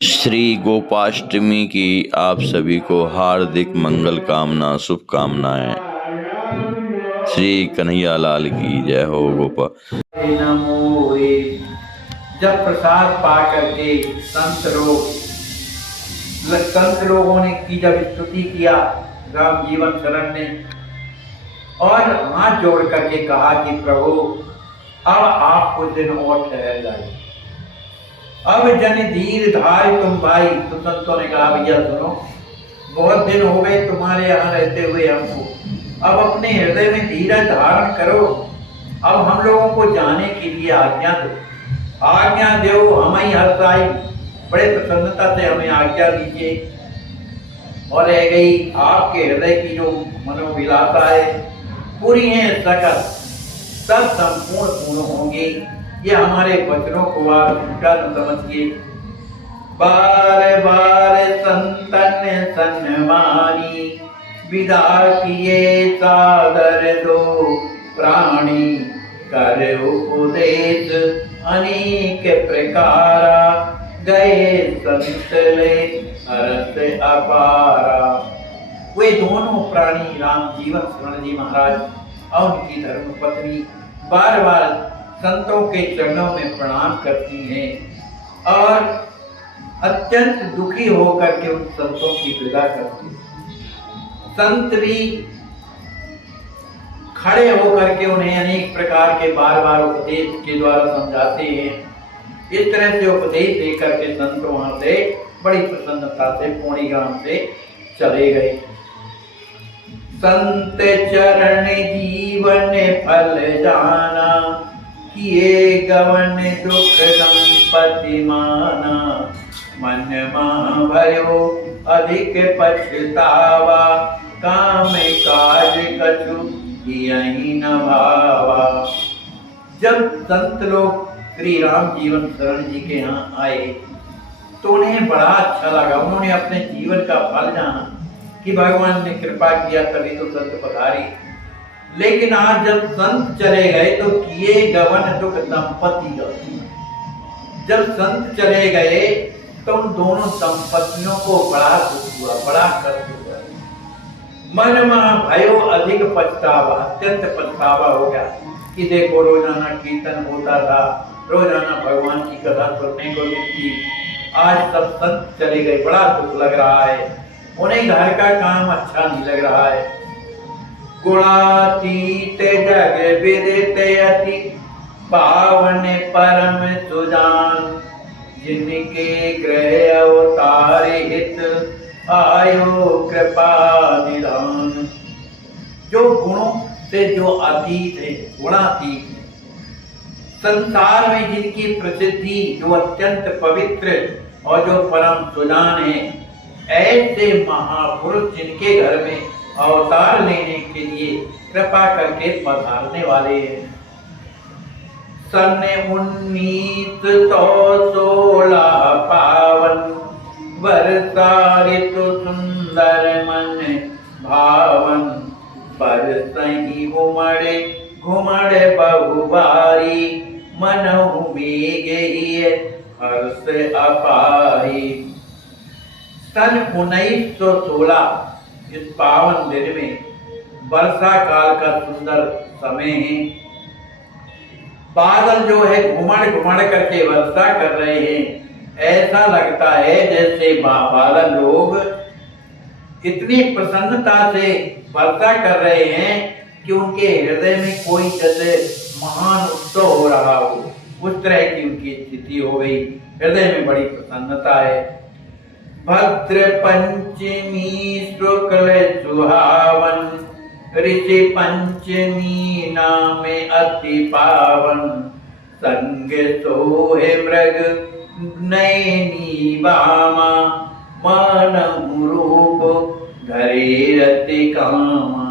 श्री गोपाष्टमी की आप सभी को हार्दिक मंगल कामना शुभकामनाएं। श्री कन्हैया लाल की जय हो। गोपाल नमो रे। जब प्रसाद पा करके संत लोगों ने की जब स्तुति किया राम जीवन शरण ने, और हाथ जोड़ करके कहा कि प्रभु अब आप कुछ दिन और ठहर जाइए, अब जन धीर धार तुम भाई। तो संतों ने कहा भैया सुनो, बहुत दिन हो गए तुम्हारे यहाँ रहते हुए हमको, अब अपने हृदय में धीरज धारण करो, अब हम लोगों को जाने के लिए आज्ञा दो, आज्ञा दो। हम ही हर्षाई, बड़े प्रसन्नता से हमें आज्ञा दीजिए। और रह गई आपके हृदय की जो मनोविलासा है, पूरी है सकल सब संपूर्ण पूर्ण होंगे। ये हमारे वचनों को आप समझिए। बार बार संतन सन्मानी, विदा किए सादर दो प्राणी, कर उपदेश अनेक प्रकारा, गए संतले हर्ष अपारा। वे दोनों प्राणी राम जीवन शरण जी महाराज और उनकी धर्म पत्नी बार बार संतों के चरणों में प्रणाम करती हैं और अत्यंत दुखी होकर के उन संतों की विदा करती हैं। संत भी खड़े होकर के उन्हें अनेक प्रकार के बार बार उपदेश के द्वारा समझाते हैं। इस तरह से उपदेश देकर के संत वहां से बड़ी प्रसन्नता से पौड़ी गांव से चले गए। संत चरण जीवन फल जाना, किए गवन दुख संपत्ति माना, मन मां भयो अधिक पछतावा, काम काज कछु यही न भावा। जब संत लोग श्री राम जीवन शरण जी के यहाँ आए तो उन्हें बड़ा अच्छा लगा। उन्होंने अपने जीवन का फल जाना कि भगवान ने कृपा किया तभी तो संत पधारे। लेकिन आज जब संत चले गए तो किए गवन दुख संपत्ति। जब संत चले गए तो उन दोनों संपत्तियों को बड़ा दुख हुआ, बड़ा कष्ट हुआ। मन में भयो अधिक पछतावा, अत्यंत पछतावा हो गया कि देखो रोजाना कीर्तन होता था, रोजाना भगवान की कथा सुनने को मिलती, आज सब संत चले गए, बड़ा दुख लग रहा है। उन्हें घर का काम अच्छा नहीं लग रहा है। गुणातीत जग विदित अति, पावन परम सुजान, जिनके ग्रह अवतार हित, आयो कृपा निधान। जो गुणों से जो अतीत है, गुणातीत, संसार में जिनकी प्रसिद्धि, जो अत्यंत पवित्र और जो परम सुजान है, ऐसे महापुरुष जिनके घर में अवतार लेने के लिए कृपा करके पधारने वाले हैं। सन 1916 पावन, वर्षा ऋतु सुंदर मन भावन, बरसहि घुमड़े घुमड़े बहुबारी, मनहु बेगे हर्ष अपारी। सन 1916 इस पावन दिन में वर्षा काल का सुंदर समय है। बादल जो है घुमड़ घुमड़ करके वर्षा कर रहे हैं। ऐसा लगता है जैसे बादल लोग इतनी प्रसन्नता से वर्षा कर रहे हैं कि उनके हृदय में कोई जैसे महान उत्सव हो रहा हो, उस तरह की उनकी स्थिति हो गई। हृदय में बड़ी प्रसन्नता है। भद्र पंचमी शुक्ल सुहावन, ऋषि पंचमी नामे अति पावन, संग सोहे मृग नयनी बामा, मानव रूप धरे रति कामा।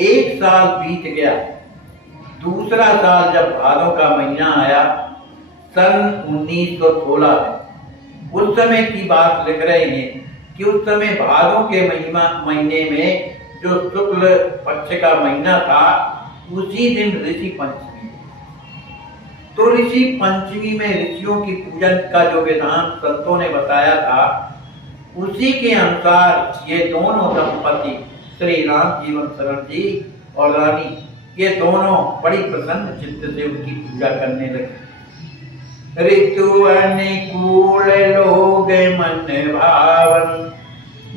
एक साल बीत गया। दूसरा साल जब भादों का महीना आया, सन 1916 में, उस समय की बात लिख रहे हैं कि उस समय भादों के महीने में जो शुक्ल पक्ष का महीना था, उसी दिन ऋषि पंचमी। तो ऋषि पंचमी में ऋषियों की पूजन का जो विधान संतों ने बताया था, उसी के अनुसार ये दोनों दंपति श्री राम जीवन शरण जी और रानी, ये दोनों बड़ी प्रसन्न चित्त से उनकी पूजा करने लगे। ऋतु अनुकूल लोग मन भावन,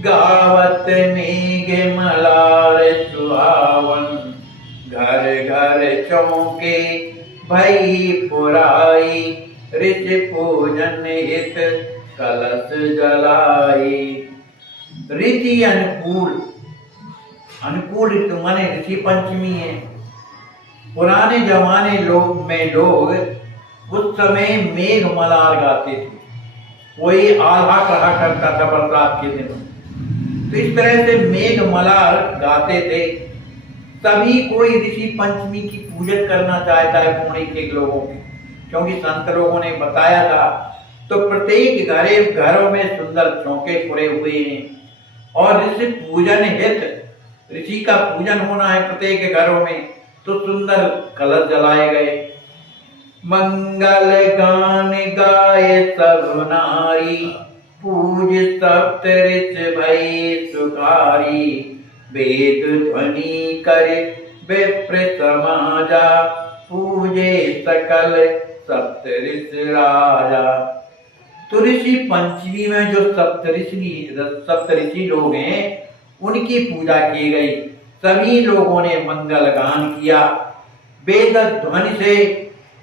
गावत मेघ मलार सुहावन, घर घर चौके भई पुराई, ऋषि पूजन हित कलश जलाई। ऋषि अनुकूल, अनुकूल ऋतु माने ऋषि पंचमी है। पुराने जमाने लोग उस समय मेघ मलार गाते थे, कोई आल्हा कहा करता था बरसात के दिनों, तो इस तरह से मेघ मलार गाते थे। तभी कोई ऋषि पंचमी की पूजन करना चाहता है पुणे के लोगों में, क्योंकि संत लोगों ने बताया था। तो प्रत्येक घरों में सुंदर चौके पुरे हुए हैं और ऋषि पूजन हित, ऋषि का पूजन होना है प्रत्येक घरों में, तो सुंदर कलश जलाए गए। मंगल गान गाए सब नारी, पूज सप्त ऋषि भई सुखारी, वेद ध्वनि करे विप्र समाजा, पूजे सकल सप्त ऋषि राजा। तो ऋषि पंचमी में जो सप्तऋषि लोग हैं, उनकी पूजा की गई। सभी लोगों ने मंगल गान किया, वेद ध्वनि से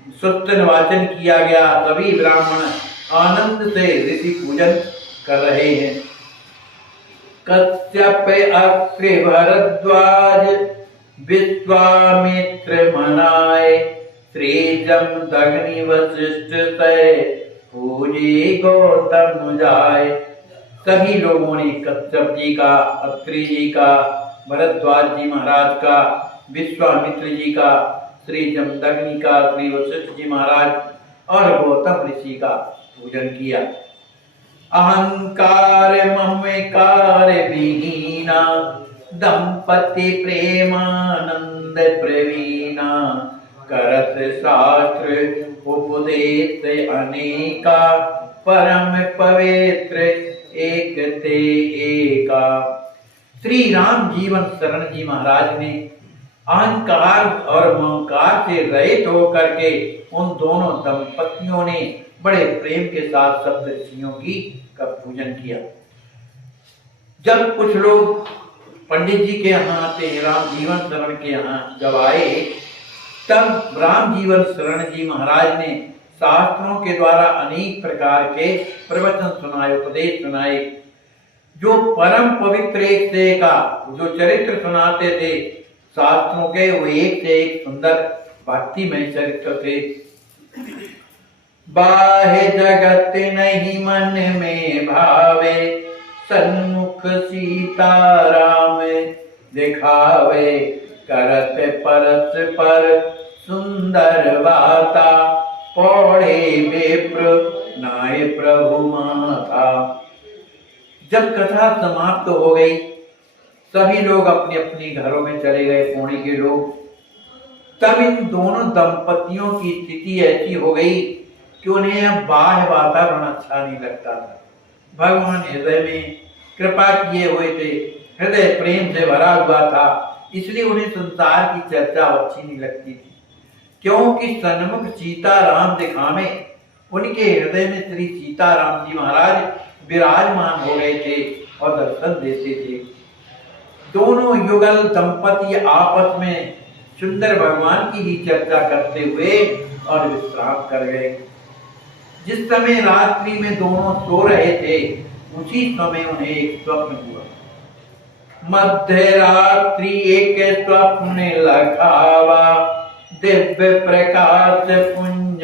स्तुति वाचन किया गया। सभी ब्राह्मण आनंद से ऋषि पूजन कर रहे हैं। कश्यप अत्रि भरद्वाज विश्वामित्र मनाए, श्रीजम दग्नि वशिष्ठ से पूजे गौतम जाए। सभी लोगों ने कश्यप जी का, अत्रि जी का, भरद्वाज जी महाराज का, विश्वामित्र जी का, श्री जमदग्नि का, श्री वशिष्ठ जी महाराज और गौतम ऋषि का पूजन किया। अहंकार ममकार विहीना, दंपति प्रेमानंद प्रवीणा, करत शास्त्र उपदेश अनेका, परम पवित्र एक ते एका। श्री राम जीवन शरण जी महाराज ने अहंकार और ममकार से रहित होकर के उन दोनों दंपतियों ने बड़े प्रेम के साथ सप्तऋषियों का पूजन किया। जब कुछ लोग पंडित जी के यहाँ आते हैं, राम जीवन शरण के यहाँ जब आए, तब राम जीवन शरण जी महाराज ने शास्त्रों के द्वारा अनेक प्रकार के प्रवचन सुनाए, उपदेश सुनाए। जो परम पवित्र एक से का जो चरित्र सुनाते थे शास्त्रों के, वो एक से एक सुंदर भक्तिमय चरित्र थे। बाह्य जगत नहीं मन में भावे, सन्मुख सीता राम दिखावे, करत परस्पर सुंदर बाता, पौड़े विप्र नाय प्रभु माता। जब कथा समाप्त हो गई, सभी लोग अपने अपने घरों में चले गए, पुणे के लोग। तब इन दोनों दंपतियों की स्थिति ऐसी हो गई कि उन्हें अब बाह्य वातावरण अच्छा नहीं लगता था। भगवान हृदय में कृपा किए हुए थे, हृदय प्रेम से भरा हुआ था, इसलिए उन्हें संसार की चर्चा अच्छी नहीं लगती थी। क्योंकि सन्मुख सीता राम दिखावे, उनके हृदय में श्री सीता राम जी महाराज विराजमान हो गए थे और दर्शन देते थे। दोनों युगल दंपति आपस में सुंदर भगवान की ही चर्चा करते हुए और विश्राम कर गए। जिस समय रात्रि में दोनों सो रहे थे, उसी समय उन्हें एक स्वप्न हुआ। मध्य रात्रि एक स्वप्न लखावा, दिव्य प्रकाश पुंज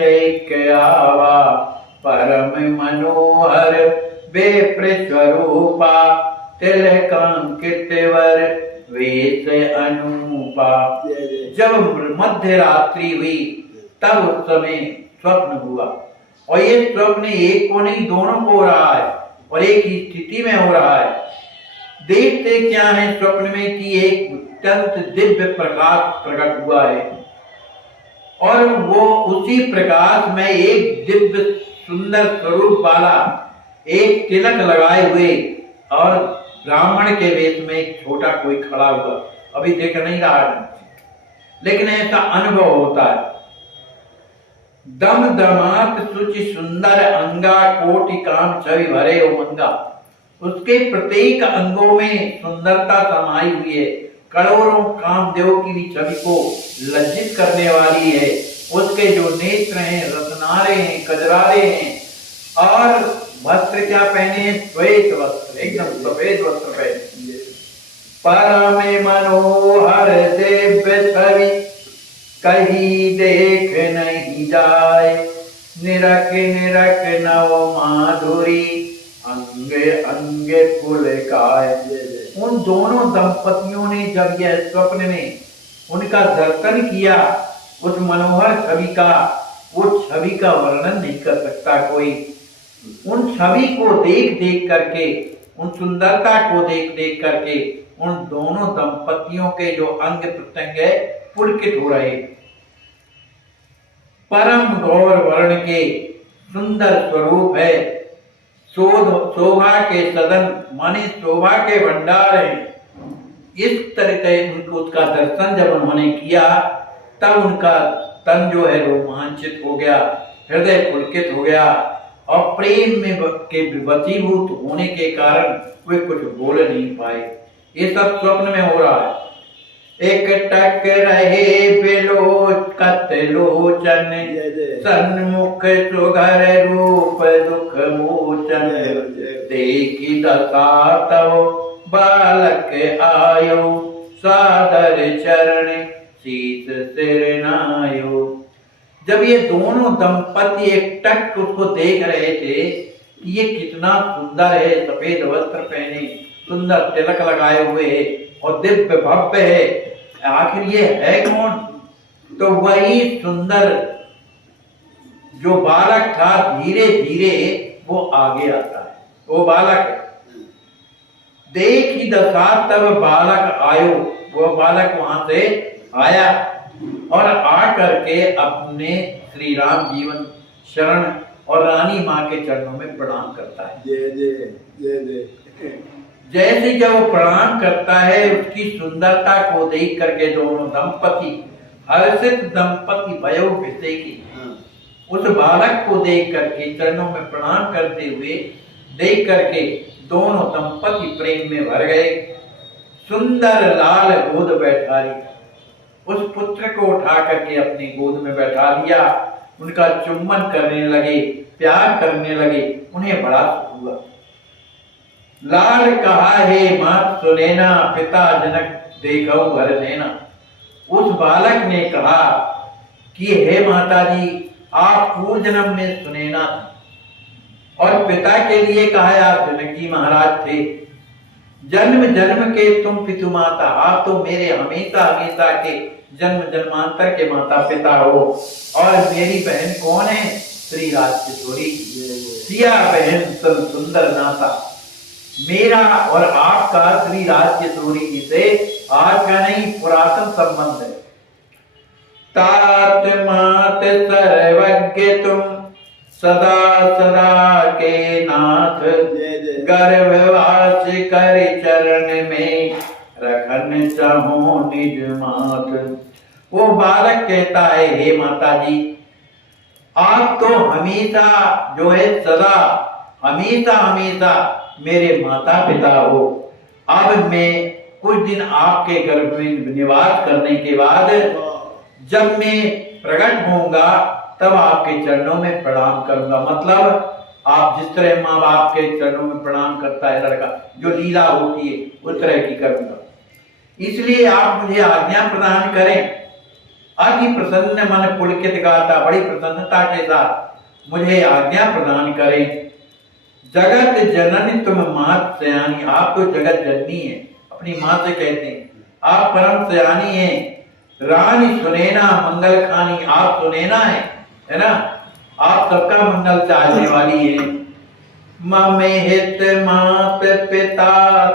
आवा, परम मनोहर विप्र स्वरूपा, तिलकांकित वर वेश अनूपा। जब मध्य रात्रि हुई, तब उस समय स्वप्न हुआ, और ये स्वप्न एक को नहीं दोनों को हो रहा है और एक ही स्थिति में हो रहा है। देखते क्या है स्वप्न में कि एक अत्यंत दिव्य प्रकाश प्रकट हुआ है और वो उसी प्रकाश में एक दिव्य सुंदर स्वरूप वाला एक तिलक लगाए हुए और ब्राह्मण के वेश में एक छोटा कोई खड़ा हुआ, अभी देख नहीं रहा है, लेकिन ऐसा अनुभव होता है। दम दमात सुचि सुंदर अंगा, कोटि काम छवि भरे उमंगा। उसके प्रत्येक अंगों में सुंदरता समाई हुई है, करोड़ों कामदेव की भी छवि को लज्जित करने वाली है। उसके जो नेत्र हैं रत्नारे हैं, कजरारे हैं, और वस्त्र क्या पहने हैं? श्वेत वस्त्र, एकदम सफेद वस्त्र पहने। परम मनोहर दिव्य छवि, कहीं देख नहीं जाए, निरख निरख नव माधुरी, अंगे अंगे पुलकाय। उन दोनों दंपतियों ने जब यह स्वप्न में उनका दर्शन किया, उस मनोहर छवि का, वो छवि का वर्णन नहीं कर सकता कोई। उन छवि को देख देख करके, उन सुंदरता को देख देख करके उन दोनों दंपतियों के जो अंग प्रत्यंग है पुलकित हो रहे। परम गौर वर्ण के सुंदर स्वरूप है, शोभा के सदन माने शोभा के भंडार है। इस तरह से उनको उसका दर्शन जब उन्होंने किया, तब उनका तन जो है रोमांचित हो गया, हृदय पुलकित हो गया, और प्रेम में के वशीभूत होने के कारण वे कुछ बोल नहीं पाए। ये सब स्वप्न में हो रहा है। एक टक रहे बिलोचन, सन्मुख सुघर रूप दुख मोचन, देखी दशा तव बालक आयो, सादर चरण शीत सिर नायो। जब ये दोनों दंपति एक टक उसको देख रहे थे कि ये कितना सुंदर है, सफेद वस्त्र पहने, सुंदर तिलक लगाए हुए है और दिव्य भव्य है, आखिर ये है कौन? तो वही सुंदर जो बालक था, धीरे धीरे वो आगे आता है। वो बालक है। देखी दशा तब बालक आयो, वो बालक वहां से आया और आ करके अपने श्री राम जीवन शरण और रानी माँ के चरणों में प्रणाम करता है। जय जय जय जय। जैसे जब वो प्रणाम करता है, उसकी सुंदरता को देख करके दोनों दंपति, हर्षित दंपति भयो विषयी, उस बालक को देख करके चरणों में प्रणाम करते हुए देख करके दोनों दंपति प्रेम में भर गए। सुंदर लाल गोद बैठा ली, उस पुत्र को उठा करके अपनी गोद में बैठा लिया, उनका चुम्बन करने लगे, प्यार करने लगे। उन्हें बड़ा सुख हुआ। लाल कहा है मात सुनैना, पिता जनक देखो भर देना। उस बालक ने कहा कि हे माता जी, आप पूर्व जन्म में सुनैना थे और पिता के लिए कहा आप जनक जी महाराज थे। जन्म जन्म के तुम पितु माता, आप तो मेरे हमेशा हमेशा के जन्म जन्मांतर के माता पिता हो। और मेरी बहन कौन है? श्री राजकिशोरी, सिया बहन सन सुंदर नाता। मेरा और आपका श्री राजकिशोरी जी से आज का नहीं, पुरातन संबंध है। तात मात सर्वज्ञ तुम, सदा सदा के नाथ, गर्भवास कर चरण में रखन चाहो निज मात। वो बालक कहता है, हे माता जी, आप तो हमेशा जो है सदा हमेशा हमेशा मेरे माता पिता हो। अब मैं कुछ दिन आपके गर्भ में निवास करने के बाद जब मैं प्रकट होऊंगा तब आपके चरणों में प्रणाम करूंगा। मतलब आप जिस तरह माँ बाप के चरणों में प्रणाम करता है लड़का, जो लीला होती है उस तरह की करूंगा। इसलिए आप मुझे आज्ञा प्रदान करें। अति प्रसन्न मन पुलकित गाता, बड़ी प्रसन्नता के साथ मुझे आज्ञा प्रदान करें। जगत जननी तुम मात सयानी, आप तो जगत जननी है, अपनी माँ से कहते हैं। आप परम सयानी हैं। रानी सुनैना मंगल खानी, आप सुनैना है ना, आप सबका मंगल चाहने वाली है। ममे हित मात पिता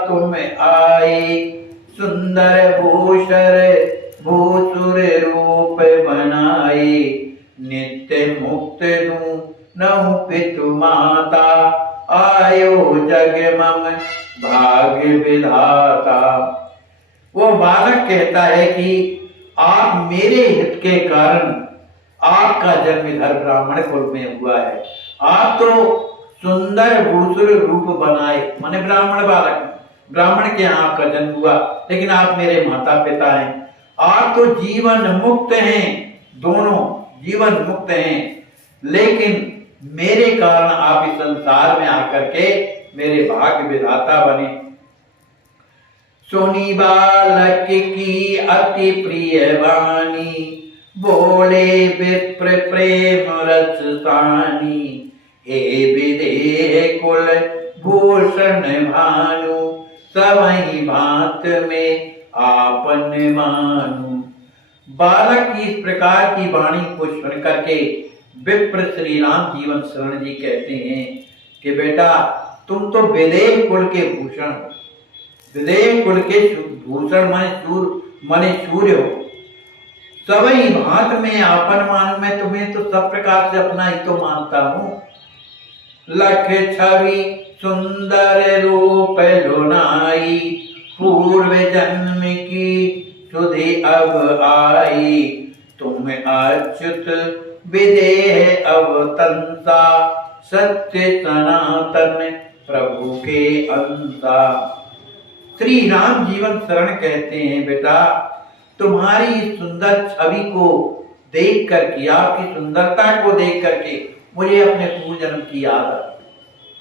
तुम आए, सुंदर भूषर भूसुर रूप बना, नाए, नित्य मुक्त दूं नहु पितु माता, आयो जग मम भाग्य विधाता। वो बालक कहता है कि आप मेरे हित के कारण आपका जन्म इधर ब्राह्मण कुल में हुआ है। आप तो सुंदर भूसुर रूप बनाए, माने ब्राह्मण बालक, ब्राह्मण के यहाँ आपका जन्म हुआ, लेकिन आप मेरे माता पिता हैं। आप तो जीवन मुक्त हैं, दोनों जीवन मुक्त हैं, लेकिन मेरे कारण आप इस संसार में आकर के मेरे भाग्य विधाता बने। सुनी बालक की अति प्रिय वाणी, बोले विप्र प्रेम रस सानी, हे विदेह कुल भूषण भानु, सबहि भांत में आपन मानु। बालक की इस प्रकार की वाणी को सुन करके विप्र श्री राम जीवन शरण जी कहते हैं कि बेटा तुम तो विदेह कुल के भूषण हो, विदेह कुल के भूषण माने सूर्य हो, सबही भांत में आपन मानु। मैं तुम्हें तो सब प्रकार से अपना ही तो मानता हूँ। लख छवि सुंदर रूप लुनाई, पूर्व जन्म की सुधि अब आई, तुम अच्युत विदेह अवतंसा, सत्य सनातन प्रभु के अंसा। श्री राम जीवन शरण कहते हैं बेटा तुम्हारी सुंदर छवि को देख करके, आपकी सुंदरता को देख करके मुझे अपने पूर्व जन्म की याद आई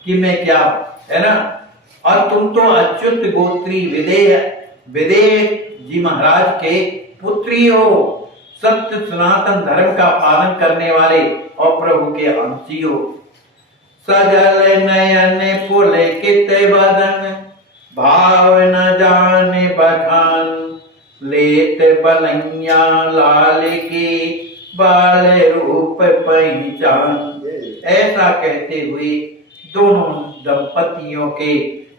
कि मैं क्या है ना। और तुम तो अच्युत गोत्री विदेह जी महाराज के पुत्री हो, सत्य सनातन धर्म का पालन करने वाले और प्रभु के अंशी हो। सजल नयन पुलकित बदन, भाव न जाने बखान, लेत बलैया लाल की बाल रूप पहचान। ऐसा कहते हुए दोनों दंपतियों के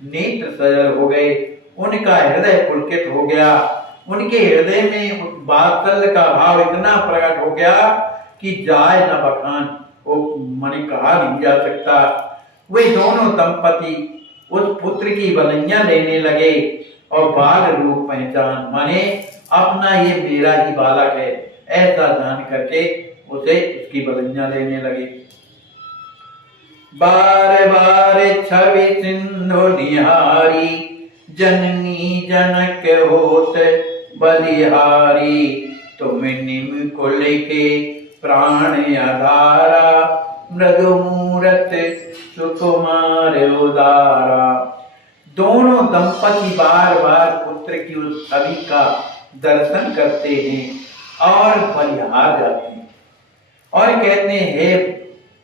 नेत्र सजल हो गए, उनका हृदय पुलकित हो गया, उनके हृदय में वात्सल्य का भाव इतना प्रकट हो गया कि जाए न बखान, वो माने कहा नहीं जा सकता। वे दोनों दंपति उस पुत्र की बलैया लेने लगे और बाल रूप पहचान, माने अपना ये मेरा ही बालक है ऐसा जान करके उसे उसकी बलैया लेने लगे। बार बार छवि सिंधु निहारी, जननी जनक होत बलिहारी, तुम निम कुल के प्राण आधारा, मृदु मूरत सुकुमार उदारा। दोनों दंपति बार बार पुत्र की उस छवि का दर्शन करते हैं और बलिहार जाते हैं और कहते हैं हे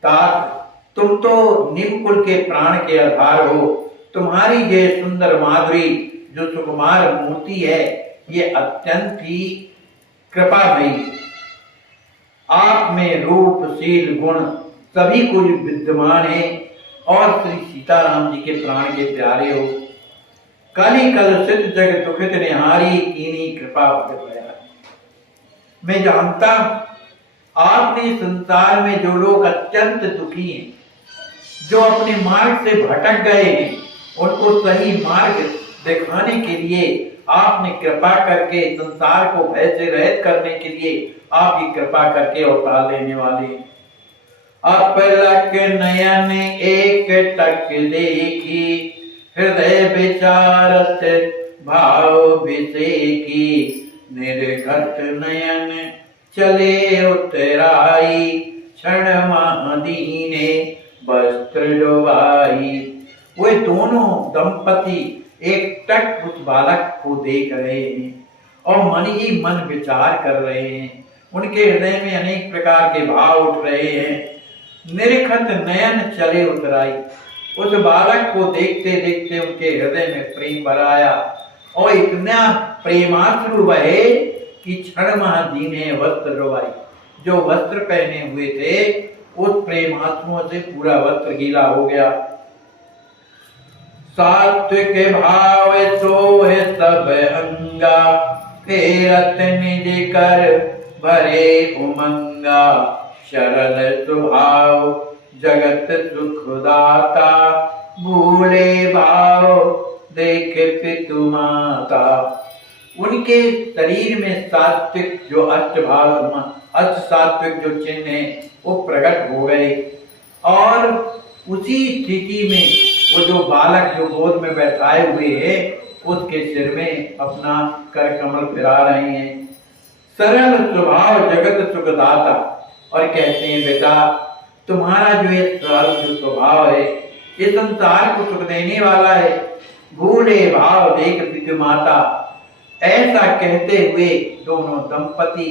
तात तुम तो निमकुल के प्राण के आधार हो, तुम्हारी ये सुंदर माधुरी जो सुकुमार मूर्ति है ये अत्यंत ही कृपामयी, आप में रूप शील गुण सभी कुछ विद्यमान है और श्री सीताराम जी के प्राण के प्यारे हो। कली कलुषित जग दुखित निहारी, कीनी कृपा भया। मैं जानता आपने संसार में जो लोग अत्यंत दुखी हैं, जो अपने मार्ग से भटक गए हैं, उनको सही मार्ग दिखाने के लिए आपने कृपा करके संसार को भय से रहित करने के लिए आपकी कृपा करके अवतार लेने वाले। अपलक नयन एक टक देखी, हृदय विचारत भाव विषेकी, निर्घट नयन चले उतराई, क्षण महादीने वस्त्र डुबाई। वे दोनों दंपति एक टक उस बालक को देख रहे हैं और मन ही मन विचार कर रहे हैं, उनके हृदय में अनेक प्रकार के भाव उठ रहे हैं। निरखत नयन चले उतराई, उस बालक को देखते देखते उनके हृदय में प्रेम भराया और इतना प्रेमाश्रु बहे कि क्षण महादीने वस्त्र डुबाई। जो वस्त्र पहने हुए थे उस प्रेमात्माओं से पूरा वस्त्र गीला हो गया। सात्विक भाव सोह सब अंगा, फेरत निज कर भरे उमंगा शरण स्वभाव जगत सुखदाता भूले भाव देख पितु माता। उनके शरीर में सात्विक जो अष्ट सात्विक जो चिन्ह है वो प्रकट हो गए और उसी स्थिति में वो जो बालक जो गोद में बैठाए हुए है उसके सिर में अपना कर कमल फिरा रहे हैं। सरल स्वभाव जगत सुखदाता और कहते हैं बेटा तुम्हारा जो ये सरल जो स्वभाव है ये संसार को सुख देने वाला है। भूले भाव देख पितु माता। ऐसा कहते हुए दोनों दंपति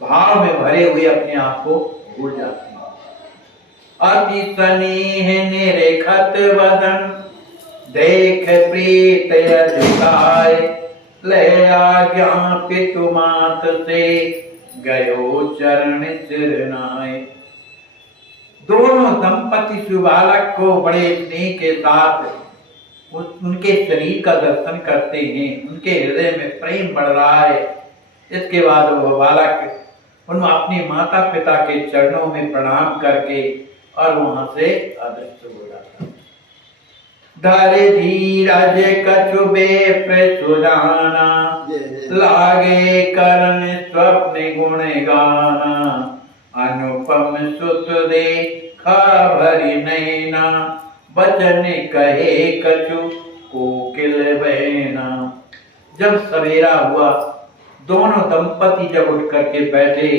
भाव में भरे हुए अपने आप को भूल जाते हैं। अति स्नेह निरेखत वदन देख प्रीत अधिकाय ले आज्ञा पितु मात से गयो चरण सिरनाए। दोनों दंपति सुबालक को बड़े स्नेह के साथ उनके शरीर का दर्शन करते हैं। उनके हृदय में प्रेम बढ़ रहा है। इसके बाद वह बालक उन अपने माता पिता के चरणों में प्रणाम करके और वहां से अदृश्य हो जाता है। धरे धीरज कछु बेप्रसुराना लागे करण स्वप्न गुण गाना अनुपम सुत देखा भरी नैना बचन कहे कछु कोकिल बहना। जब सवेरा हुआ दोनों दंपति जब उठ करके बैठे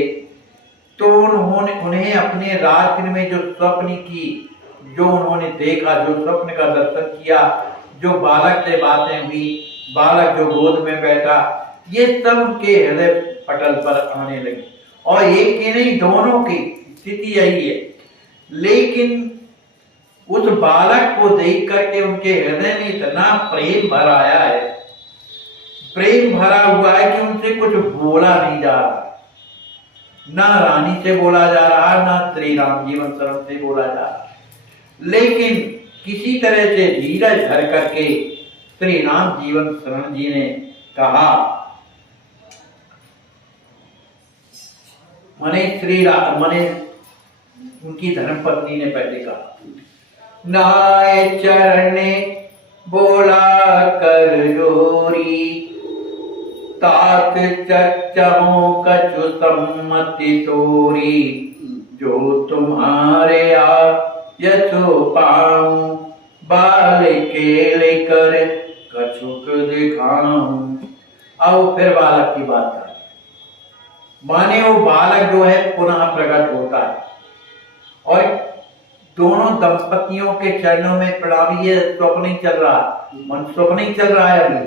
तो उन्हें अपने रात्रि में जो स्वप्न की जो उन्होंने देखा जो स्वप्न का दर्शन किया जो बालक से बातें हुई बालक जो गोद में बैठा ये सब उनके हृदय पटल पर आने लगी। और एक की नहीं दोनों की स्थिति यही है। लेकिन उस बालक को देख करके उनके हृदय में इतना प्रेम भर आया है प्रेम भरा हुआ है कि उनसे कुछ बोला नहीं जा रहा। ना रानी से बोला जा रहा ना श्री राम जीवन शरण से बोला जा रहा। लेकिन किसी तरह से धीरज धर करके श्री राम जीवन शरण जी ने कहा मने उनकी धर्मपत्नी ने पहले कहा नाय चरणे बोला कर जोरी तात चच्चहों कछु सम्मति तोरी जो तुम्हारे यथो पाऊं बाल केले कर कछुक दिखाऊं। अब फिर बालक की बात है माने वो बालक जो है पुनः प्रकट होता है और दोनों दंपतियों के चरणों में प्रणाम। ये स्वप्न ही चल रहा मन स्वप्न ही चल रहा है अभी।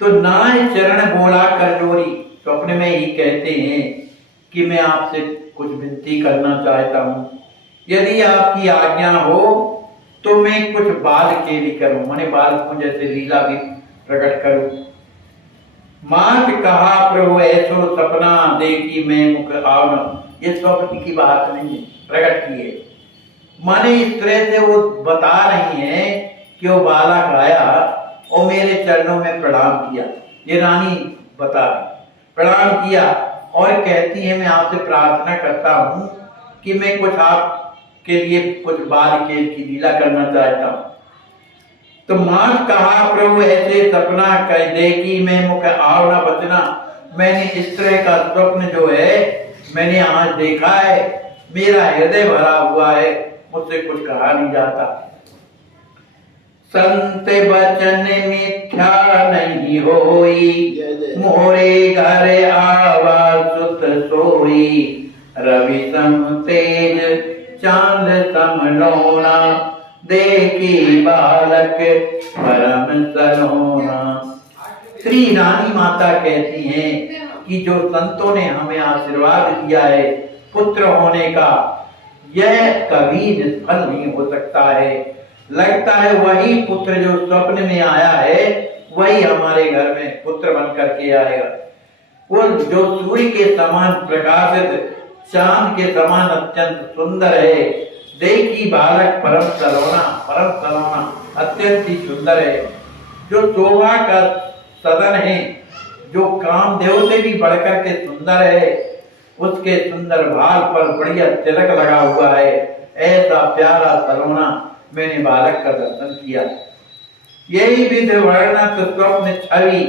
तो नाय चरण बोला कर जोरी स्वप्न में ही कहते हैं कि मैं आपसे कुछ विनती करना चाहता हूं यदि आपकी आज्ञा हो तो मैं कुछ बाल केली करूं माने बालकों जैसे लीला भी प्रकट करूं। मात कहा प्रभु ऐसो सपना देखी मैं मुख आवना। ये स्वप्न की बात नहीं प्रकट की है माने इस तरह से वो बता रही हैं कि वो बालक आया और मेरे चरणों में प्रणाम किया। ये रानी बता रही प्रणाम किया और कहती है मैं आपसे प्रार्थना करता हूं कि मैं कुछ आपके लिए कुछ बाल केल की लीला करना चाहता हूं। तो मात कहा प्रभु ऐसे सपना कह दे कि मैं मुख आवना बचना। मैंने इस तरह का स्वप्न जो है मैंने आज देखा है मेरा हृदय भरा हुआ है मुझसे कुछ कहा नहीं जाता। संत बचन मिथ्या नहीं होई मोरे घर आवा सुत सोई रवि सम तेज चांद सम लोना देखी बालक परम सलोना। श्री रानी माता कहती हैं कि जो संतों ने हमें आशीर्वाद दिया है पुत्र होने का यह कभी निष्फल नहीं हो सकता है। लगता है वही पुत्र जो स्वप्न में आया है वही हमारे घर में पुत्र बन करके आएगा। वो जो सूर्य के समान प्रकाशित चांद के समान अत्यंत सुंदर है। देखी बालक परम सलोना अत्यंत ही सुंदर है। जो शोभा का सदन है जो कामदेव से भी बढ़कर के सुंदर है, उसके सुंदर भाल पर बढ़िया तिलक लगा हुआ है, ऐसा प्यारा सलोना मैंने बालक का दर्शन किया। यही विध वर्णत स्वप्न छवि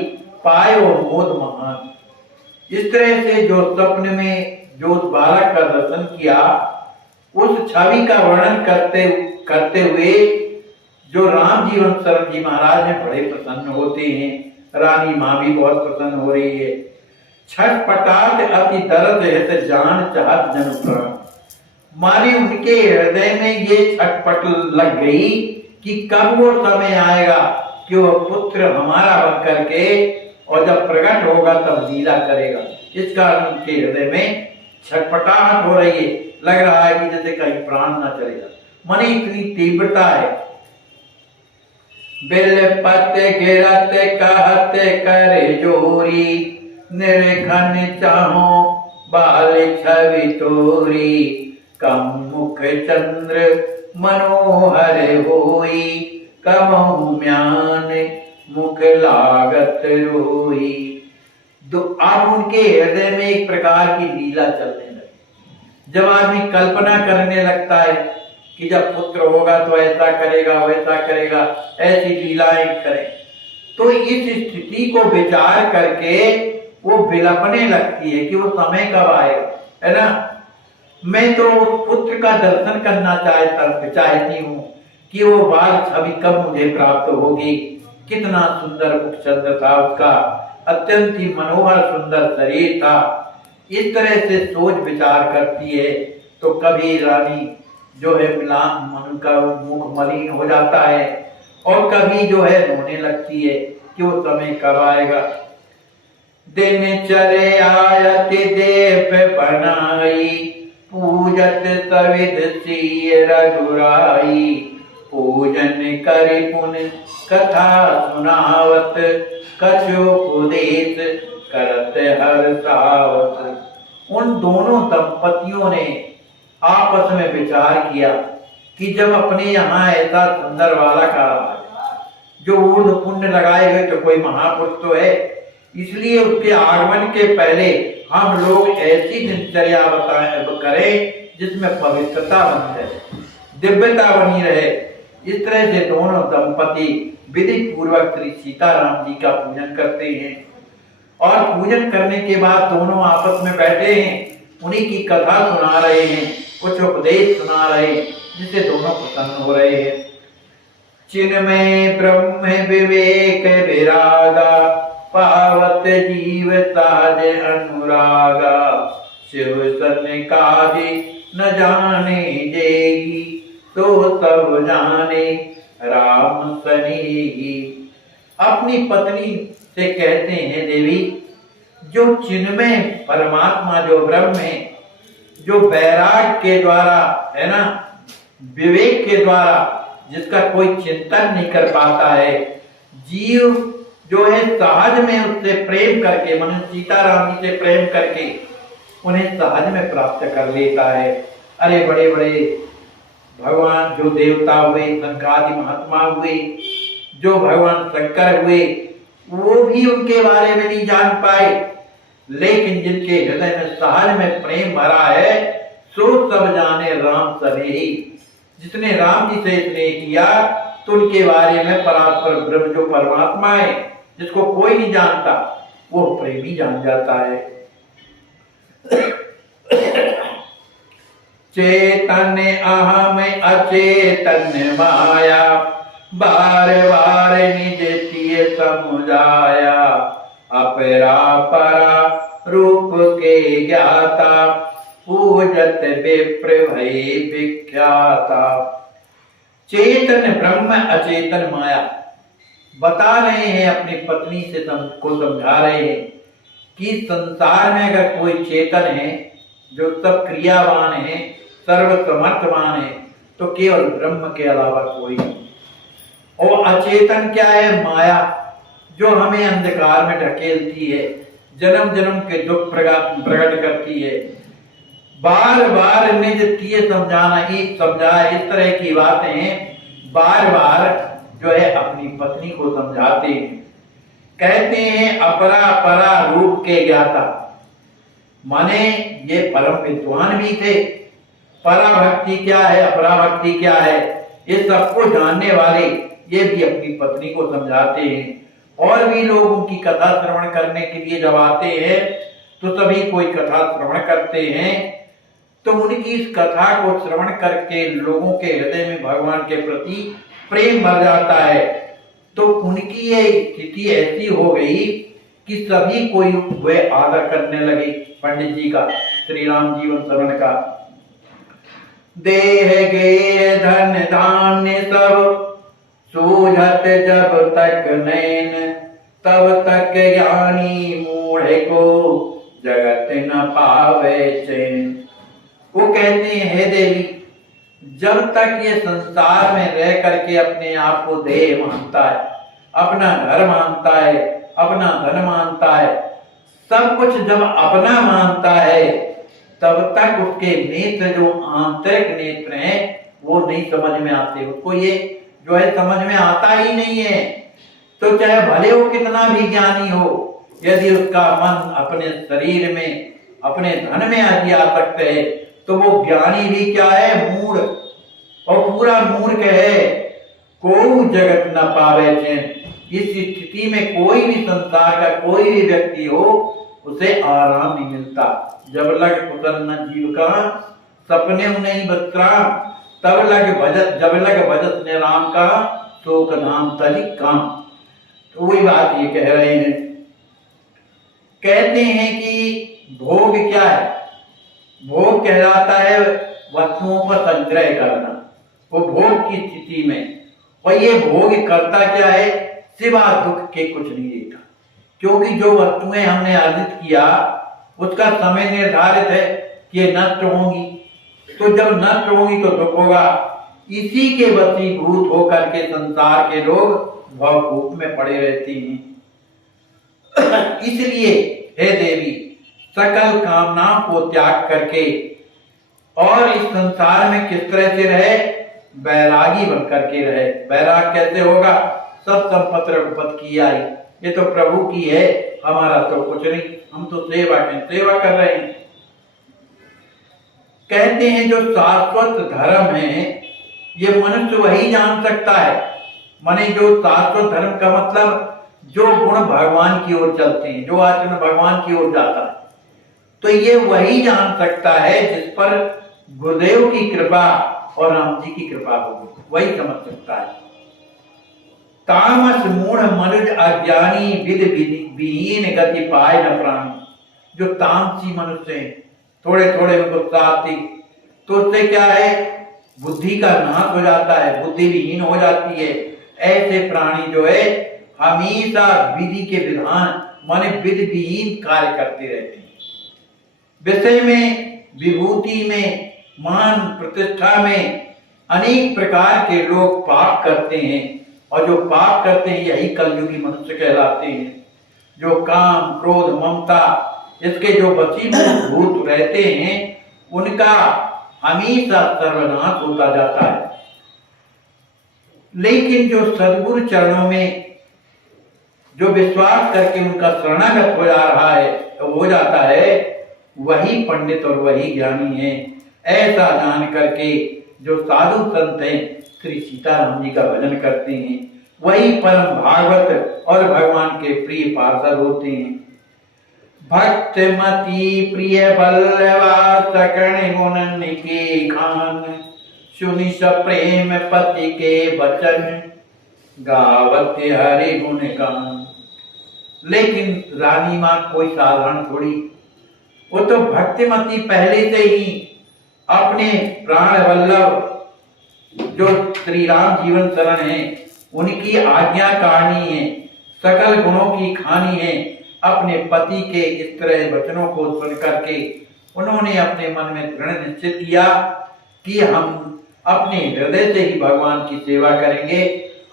पायो मोद महान। इस तरह से जो स्वप्न में जो बालक का दर्शन किया, उस छवि का वर्णन करते हुए जो राम जीवन शरण जी महाराज में बड़े प्रसन्न होते हैं, रानी माँ भी बहुत प्रसन्न हो रही है। छटपटात अति दर्द है जान चाहत जन प्राण। माने उनके हृदय में ये छटपट लग गई कि कब वो समय आएगा कि वो पुत्र हमारा बन करके और जब प्रकट होगा तब लीला करेगा। इस कारण उनके हृदय में छटपटाहट हो रही है, लग रहा है कि जैसे कहीं प्राण ना चलेगा, माने इतनी तीव्रता है। बेल पत्ते गिरत कहत करे जोरी, निरखन चाहो बाल छवि तोरी, कम मुख चंद्र मनोहर होई, कमहु म्यान मुख लागत रोई। अब उनके हृदय में एक प्रकार की लीला चलने लगी। जब आदमी कल्पना करने लगता है कि जब पुत्र होगा तो ऐसा करेगा वैसा करेगा, ऐसी लीलाएं करे, तो इस स्थिति को विचार करके वो विलपने लगती है कि वो समय कब आएगा, है ना। मैं तो पुत्र का दर्शन करना चाहती हूँ कि वो बाल छवि कब मुझे प्राप्त होगी। कितना सुंदर मुखचंद्र था उसका, अत्यंत ही मनोहर सुंदर शरीर था। इस तरह से सोच विचार करती है तो कभी रानी जो है मन का मुख मलिन हो जाता है और कभी जो है रोने लगती है कि वो समय कब आएगा। दिन चले आयत देव बनाई, पूजत सविद सिय रघुराई, पूजन करि पुन कथा सुनावत, कछु उपदेश करत हर्षावत। उन दोनों दंपतियों ने आपस में विचार किया कि जब अपने यहाँ ऐसा सुंदर बालक आ रहा है जो ऊर्ध्व पुण्य लगाए हुए तो कोई महापुरुष तो है, इसलिए उसके आगमन के पहले हम लोग ऐसी दिनचर्या करें जिसमें पवित्रता बनी रहे, दिव्यता बनी रहे। इस तरह से दोनों दंपति विधि पूर्वक श्री सीताराम जी का पूजन करते हैं और पूजन करने के बाद दोनों आपस में बैठे हैं, उन्हीं की कथा सुना रहे हैं, कुछ उपदेश सुना रहे हैं, जिससे दोनों प्रसन्न हो रहे हैं। चिन्मय ब्रह्म विवेक विरागा, पावत जीव ताज अनुरागा, शिव सन काजी न जाने जेगी, तो तब जाने राम सनेगी। अपनी पत्नी से कहते हैं देवी, जो चिन्मय परमात्मा जो ब्रह्म है, जो वैराग के द्वारा है ना, विवेक के द्वारा जिसका कोई चिंतन नहीं कर पाता है, जीव जो है सहज में उससे प्रेम करके, मन सीताराम जी से प्रेम करके उन्हें सहज में प्राप्त कर लेता है। अरे बड़े बड़े भगवान जो देवता हुए, संकादि महात्मा हुए, जो भगवान शंकर हुए, वो भी उनके बारे में नहीं जान पाए, लेकिन जिनके हृदय में सहज में प्रेम भरा है, सो सब जाने राम सनेही। जिसने राम जी से स्नेह किया तो उनके बारे में परात्पर ब्रह्म जो परमात्मा है, जिसको कोई नहीं जानता, वो प्रेमी जान जाता है। चेतन अहम अचेतन माया, बार बार निज तिय समुझाया, अपरा परा रूप के ज्ञाता, पूजत विप्र भई विख्याता। चेतन ब्रह्म अचेतन माया, बता रहे हैं अपनी पत्नी से को समझा रहे हैं कि संसार में अगर कोई चेतन है जो सब क्रियावान है, सर्वसमर्थवान है, तो केवल ब्रह्म के अलावा कोई नहीं। और अचेतन क्या है? माया, जो हमें अंधकार में ढकेलती है, जन्म जन्म के दुख प्रकट करती है। बार बार निज तिय समझाना, एक समझाए, इस तरह की बातें बार बार जो है अपनी पत्नी को समझाते हैं कहते हैं अपरा परा रूप के ज्ञाता, माने ये परम विद्वान भी थे। परा भक्ति क्या है, अपरा भक्ति क्या है, ये सबको जानने वाले ये भी अपनी पत्नी को समझाते हैं। और भी लोग उनकी कथा श्रवण करने के लिए जब आते हैं तो सभी कोई कथा श्रवण करते हैं, तो उनकी इस कथा को श्रवण करके लोगों के हृदय में भगवान के प्रति प्रेम भर जाता है। तो उनकी ये स्थिति ऐसी हो गई कि सभी कोई वे आदर करने लगे पंडित जी का, श्री राम जीवन शरण का। देह गे धन धान्य सब सूझत जब तक नैन, तब तक ज्ञानी मूढ़ को जगत न पावे चैन। वो कहते हैं, हे देवी, जब तक ये संसार में रह करके अपने आप को देह मानता है, अपना घर मानता है, अपना धन मानता है, सब कुछ जब अपना मानता है, तब तक उसके नेत्र जो आंतरिक नेत्र हैं वो नहीं समझ में आते। उसको ये जो है समझ में आता ही नहीं है। तो चाहे भले वो कितना भी ज्ञानी हो, यदि उसका मन अपने शरीर में, अपने धन में आसक्त है, तो वो ज्ञानी भी क्या है, मूढ़, और पूरा मूर्ख है। को जगत न पावे चैन। इस स्थिति में कोई भी संसार का कोई भी व्यक्ति हो, उसे आराम नहीं मिलता। जब लग कुशल न जीव का, सपने नहीं बत्राम, तब लग भजत, जब लग भजत ने राम का, शोक नाम तजी काम। तो वही बात ये कह रहे हैं। कहते हैं कि भोग क्या है, भोग कहलाता है वस्तुओं का संग्रह करना, वो भोग की स्थिति में। और ये भोग करता क्या है, सिवा दुख के कुछ नहीं देता। क्योंकि जो वस्तुएं हमने अर्जित किया उसका समय निर्धारित है कि ये नष्ट होंगी, तो जब नष्ट होंगी तो दुख होगा। इसी के वशीभूत होकर के संसार के लोग भवकूप में पड़े रहते हैं। इसलिए हे देवी, सकल कामनाओं को त्याग करके और इस संसार में किस तरह से रहे, बैरागी बन करके रहे। बैराग कैसे होगा, सब संपत्ति रघुपत की आई, ये तो प्रभु की है, हमारा तो कुछ नहीं, हम तो सेवा कर रहे हैं। कहते हैं जो शाश्वत धर्म है ये मनुष्य वही जान सकता है। माने जो शाश्वत धर्म का मतलब जो गुण भगवान की ओर चलते हैं, जो आचरण भगवान की ओर जाता है, तो ये वही जान सकता है जिस पर गुरुदेव की कृपा और राम जी की कृपा होगी, वही समझ सकता है। तामस मूढ़ मनुज अज्ञानी विद विहीन गति पाए न प्राणी। जो तामसी मनुष्य हैं, थोड़े थोड़े उनको सात्विक, तो उससे क्या है, बुद्धि का नाश हो जाता है, बुद्धि विहीन हो जाती है। ऐसे प्राणी जो है हमेशा विधि के विधान माने विधि विहीन कार्य करते रहते हैं। विषय में, विभूति में, मान प्रतिष्ठा में अनेक प्रकार के लोग पाप करते हैं, और जो पाप करते हैं यही कलयुगी मनुष्य कहलाते हैं। जो काम, क्रोध, ममता इसके जो वशीभूत रहते हैं उनका हमेशा सर्वनाश होता जाता है। लेकिन जो सद्गुरु चरणों में जो विश्वास करके उनका शरणागत हो जा रहा है, हो जाता है, वही पंडित और वही ज्ञानी है। ऐसा जान करके जो साधु संत हैं श्री सीताराम जी का भजन करते हैं, वही परम भागवत और भगवान के प्रिय पार्षद होते हैं। भक्तमती प्रिय बल्लवा सकण गुण के खान, सुनि प्रेम पति के वचन, गावत हरि गुण गान। लेकिन रानी मां कोई साधारण थोड़ी, वो तो भक्तिमती पहले से ही अपने प्राण वल्लभ जो श्री राम जीवन शरण है उनकी आज्ञाकारिणी है, सकल गुणों की खानी है। अपने पति के इस तरह वचनों को सुन करके उन्होंने अपने मन में दृढ़ निश्चित किया कि हम अपने हृदय से ही भगवान की सेवा करेंगे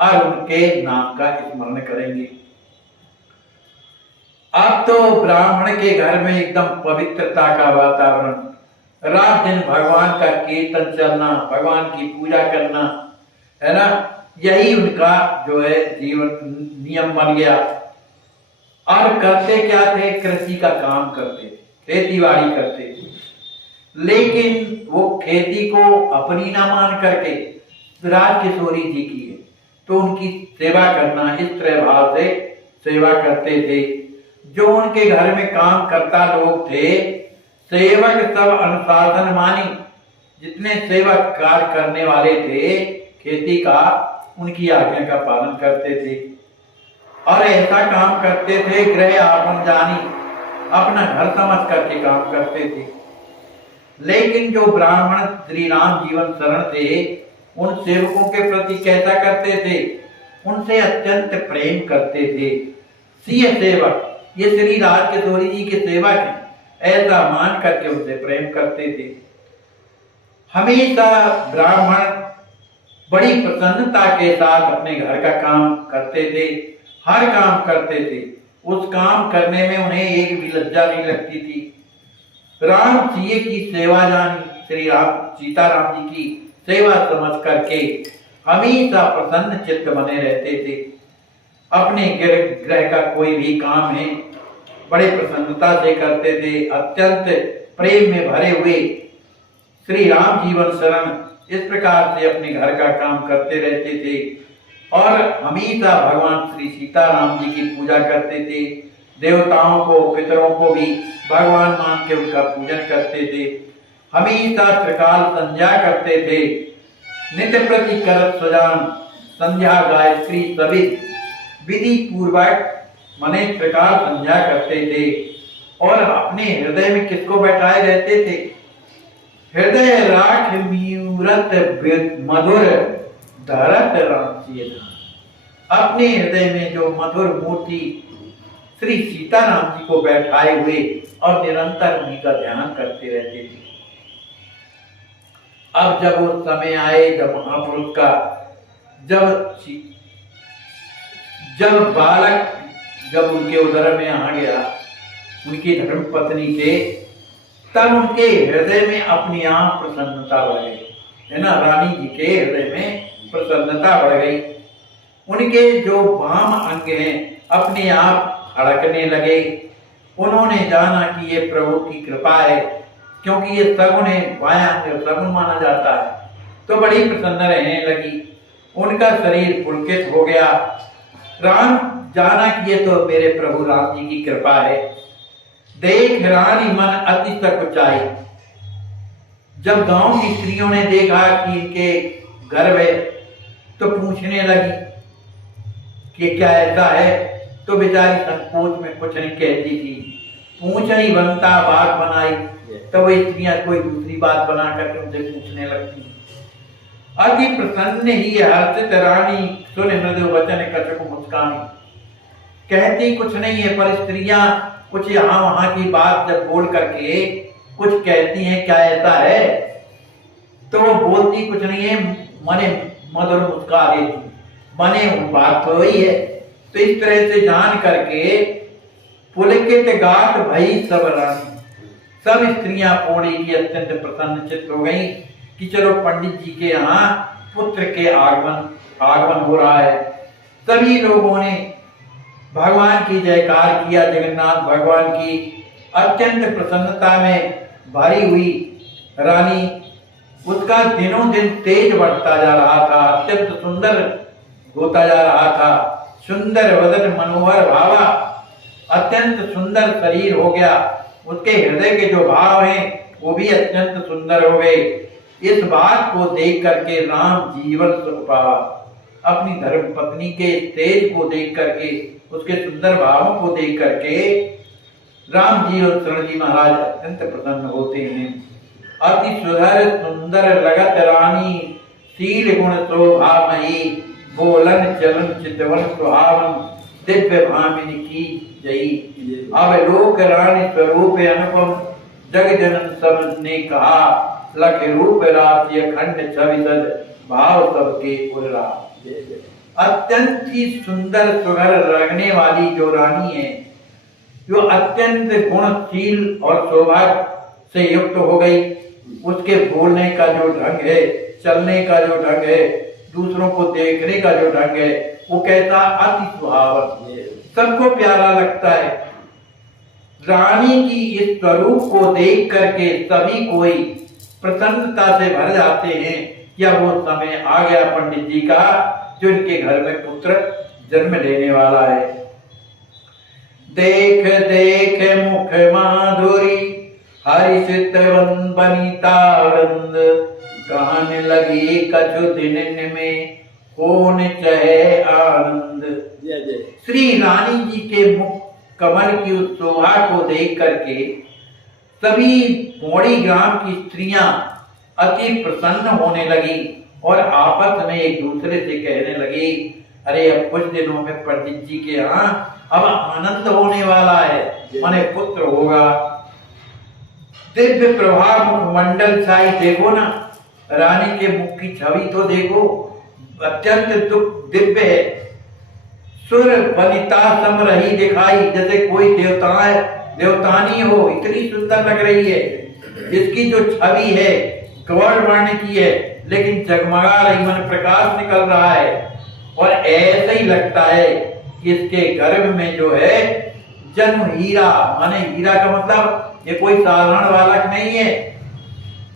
और उनके नाम का स्मरण करेंगे। अब तो ब्राह्मण के घर में एकदम पवित्रता का वातावरण, रात दिन भगवान का कीर्तन चलना, भगवान की पूजा करना, है ना, यही उनका जो है जीवन नियम बन गया। और करते क्या थे? कृषि का काम करते थे, खेती बाड़ी करते थे। लेकिन वो खेती को अपनी ना मान करके राजकिशोरी जी की है, तो उनकी सेवा करना, इस तरह भाव से सेवा करते थे। जो उनके घर में काम करता लोग थे, सेवक सब अनुशासन मानी, जितने सेवक कार्य करने वाले थे खेती का, उनकी आज्ञा का पालन करते थे और ऐसा काम करते थे गृह आपन जानी, अपना घर समझ करके काम करते थे। लेकिन जो ब्राह्मण श्री राम जीवन शरण थे, उन सेवकों के प्रति कैसा करते थे? उनसे अत्यंत प्रेम करते थे। सिय सेवक, ये श्री राजकिशोरी जी के सेवक हैं, ऐसा मान करके उनसे प्रेम करते थे। हमेशा ब्राह्मण बड़ी प्रसन्नता के साथ अपने घर का काम करते थे, हर काम करते थे। उस काम करने में उन्हें एक भी लज्जा नहीं लगती थी। राम सिय की सेवा जानी, श्री राम सीताराम जी की सेवा समझ करके हमेशा प्रसन्न चित्त बने रहते थे। अपने गृह का कोई भी काम है बड़े प्रसन्नता से करते थे। अत्यंत प्रेम में भरे हुए श्री राम जीवन शरण इस प्रकार से अपने घर का काम करते रहते थे और हमेशा भगवान श्री सीताराम जी की पूजा करते थे। देवताओं को, पितरों को भी भगवान मान के उनका पूजन करते थे। हमेशा त्रिकाल संध्या करते थे। नित्य प्रति करत सुजान, संध्या गायत्री सभी विधि पूर्वक मने त्रिकाल संध्या करते थे और अपने हृदय में किसको बैठाए रहते थे? हृदय राख म्यूरत मधुर धरत राम। अपने हृदय में जो मधुर मूर्ति श्री सीताराम जी को बैठाए हुए और निरंतर उन्हीं का ध्यान करते रहते थे। अब जब वो समय आए, जब महापुरुष का जब बालक जब उनके उदर में आ गया, उनकी धर्म पत्नी के, तब उनके हृदय में अपनी आप प्रसन्नता बढ़ गई, है ना। रानी जी के हृदय में प्रसन्नता बढ़ गई। उनके जो वाम अंग हैं अपने आप धड़कने लगे। उन्होंने जाना कि ये प्रभु की कृपा है, क्योंकि ये सगुन है, बायां अंग सगुन माना जाता है, तो बड़ी प्रसन्न रहने लगी। उनका शरीर पुलकित हो गया। राम जाना कि ये तो मेरे प्रभु राम जी की कृपा है। देख रानी मन अति सकुचाई। जब गांव की स्त्रियों ने देखा कि इनके गर्भ है, तो पूछने लगी कि क्या ऐसा है, तो बेचारी संकोच में कुछ नहीं कहती थी। पूछ ही बनता बात बनाई, तो वो स्त्रियां कोई दूसरी बात बना करके उनसे पूछने लगती। अति प्रसन्न ही हर्षित रानी सुन मृदु वचन कछुक मुस्कानी। कहती कुछ नहीं है, पर स्त्रियां कुछ यहाँ वहां की बात जब बोल करके कुछ कहती हैं, क्या ऐसा है, तो वो बोलती कुछ नहीं है, मने मधुर मुस्का देती, मने बात तो वही है। तो इस तरह से जान करके पुलकित गात भई सब रानी, सब स्त्रियां पौड़ी की अत्यंत प्रसन्न चित्त हो गई कि चलो पंडित जी के यहाँ पुत्र के आगमन हो रहा है। सभी लोगों ने भगवान की जयकार किया। जगन्नाथ भगवान की अत्यंत प्रसन्नता में भरी हुई रानी, उसका दिनों दिन तेज बढ़ता जा रहा था, अत्यंत सुंदर होता जा रहा था। सुंदर वदन मनोहर भावा, अत्यंत सुंदर शरीर हो गया। उसके हृदय के जो भाव हैं वो भी अत्यंत सुंदर हो गए। इस बात को देख करके राम जीवन सुख पावा। अपनी धर्म पत्नी के तेज को देख करके, उसके सुंदर भावों को देख करके राम जी और शरण जी महाराज अत्यंत प्रसन्न होते हैं। अति सुधर सुंदर लगत रानी, शील गुण शोभामयी, बोलन चलन चितवन सुहावन, दिव्य भामिनी की जयी। अब लोक रानी स्वरूप अनुपम, जग जनन सब ने कहा, लख रूप राशि अखंड छविसद, भाव सबके उर्रा। अत्यंत ही सुंदर सुघर लगने वाली जो रानी है, जो अत्यंत गुणशील और सौभाग्य से युक्त हो गई। उसके बोलने का जो ढंग है, चलने का जो ढंग है, दूसरों को देखने का जो ढंग है वो कैसा अति सुहावन, सबको प्यारा लगता है। रानी की इस स्वरूप को देख करके सभी कोई प्रसन्नता से भर जाते हैं। या वो समय आ गया पंडित जी का जो इनके घर में पुत्र जन्म लेने वाला है। देख देख मुख माधुरी हर्षित बनितानंद, कहने लगी कछु दिन में कौन चहे आनंद। श्री रानी जी के मुख कमल की उस शोभा को देख करके सभी पौड़ी ग्राम की स्त्रियां अति प्रसन्न होने लगी और आपस में एक दूसरे से कहने लगी, अरे अब कुछ दिनों में पंडित जी के यहाँ अब आनंद होने वाला है, माने पुत्र होगा। दिव्य प्रभा मुखमंडल साई देखो ना, रानी के मुख की छवि तो देखो, अत्यंत दिव्य है। सुर वनिता सम रही दिखाई, जैसे कोई देवतानी हो, इतनी सुंदर लग रही है। इसकी जो छवि है गौर वर्ण की है, लेकिन जगमगा रही, मन प्रकाश निकल रहा है। और ऐसा ही लगता है कि इसके गर्भ में जो है जन्म हीरा, माने हीरा का मतलब ये कोई साधारण बालक नहीं है,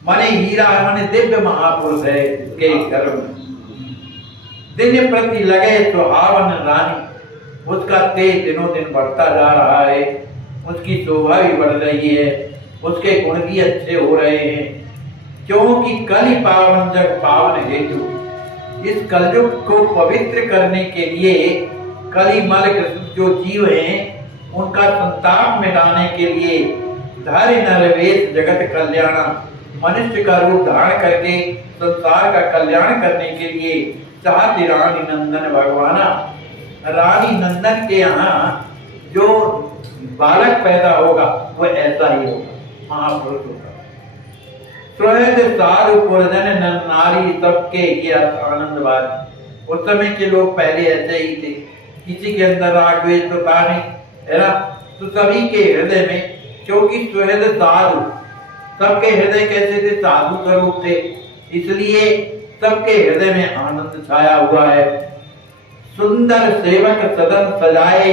माने हीरा माने दिव्य महापुरुष है इसके गर्भ में। दिन प्रति लगे सुहावन रानी, उसका तेज दिनों दिन बढ़ता जा रहा है, उसकी शोभा भी बढ़ रही है, उसके गुण भी अच्छे हो रहे हैं। क्योंकि कलि पावन जग पावन हेतु, इस कलयुग को पवित्र करने के लिए कलिमल जो जीव हैं उनका संताप मिटाने के लिए धर्य नरवेश जगत कल्याण, मनुष्य का रूप धारण करके संसार का कल्याण करने के लिए चाहते रानी नंदन भगवाना। रानी नंदन के यहाँ जो बालक पैदा होगा वो ऐसा ही होगा, महापुरुष होगा। सुहृद साधु पुरजन नर नारी सबके ये आनंद वाली। उस समय के लोग पहले ऐसे ही थे, किसी के अंदर राग द्वेष तो था नहीं, है ना। तो सभी के हृदय में, क्योंकि सुहृद साधु, सबके हृदय कैसे थे, साधु स्वरूप थे, इसलिए सबके हृदय में आनंद छाया हुआ है। सुंदर सेवक सदन सजाए,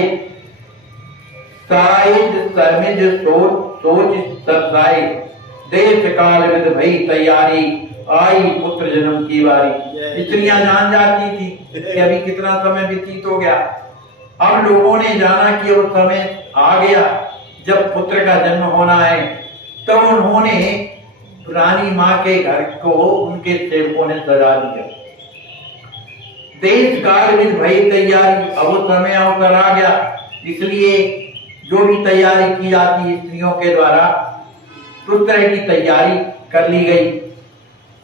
साइज समिज सोच सरसाए, देश काल विद भई तैयारी, आई पुत्र जन्म की बारी। स्त्रियां जान जाती थी कि अभी कितना समय व्यतीत हो गया। अब लोगों ने जाना कि वो समय आ गया जब पुत्र का जन्म होना है, तब तो उन्होंने रानी माँ के घर को उनके सेवकों ने सजा दिया। देश काल विद भई तैयारी, अब वो समय अवसर आ गया, इसलिए जो भी तैयारी की जाती स्त्रियों के द्वारा उस तरह की तैयारी कर ली गई।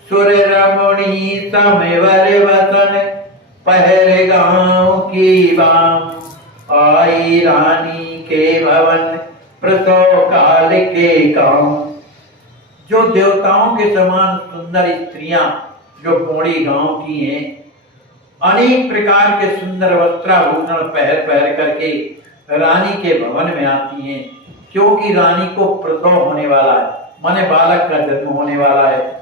सुर रमणी समवर वसन, पहरे गांव की बाम, आई रानी के भवन प्रसव काल के काम। जो देवताओं के समान सुंदर स्त्रियां जो पौड़ी गांव की हैं, अनेक प्रकार के सुंदर वस्त्राभूषण पहन करके रानी के भवन में आती हैं, क्योंकि रानी को प्रसव होने वाला है, माने बालक का जन्म होने वाला है।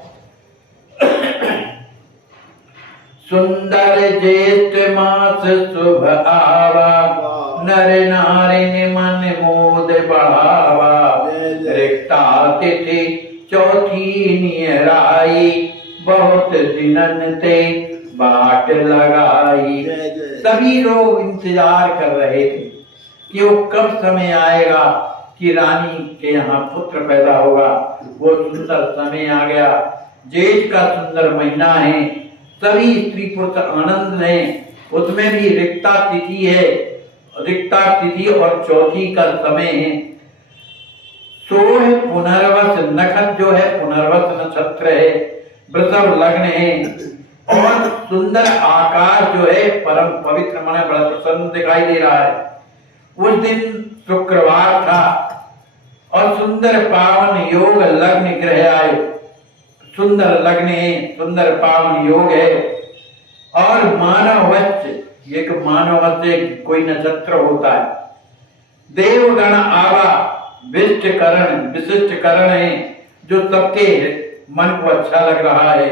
सुंदर ज्येष्ठ मास शुभ आवा, नर नारी मन मोद बढ़ावा, रिक्ता तिथि चौथी नियराई, बहुत दिनन ते बाट लगाई। सभी लोग इंतजार कर रहे थे कि वो कब समय आएगा कि रानी के यहाँ पुत्र पैदा होगा। वो सुंदर समय आ गया, जेठ का सुंदर महीना है, सभी स्त्री पुरुष आनंद हैं। उसमें भी रिक्ता तिथि है, रिक्ता तिथि और चौथी का समय है। सोह पुनर्वस नक्षत्र जो है, पुनर्वस नक्षत्र है, वृषभ लग्न है, और सुंदर आकाश जो है परम पवित्र, माने बड़ा प्रसन्न दिखाई दे रहा है। उस दिन शुक्रवार था और सुंदर पावन योग लग्न ग्रह आए। सुंदर लग्न है, सुंदर पावन योग है। और मानववच्च, एक मानववच्च कोई नक्षत्र होता है। देवगण आवा, विशिष्ट करण है जो सबके मन को अच्छा लग रहा है।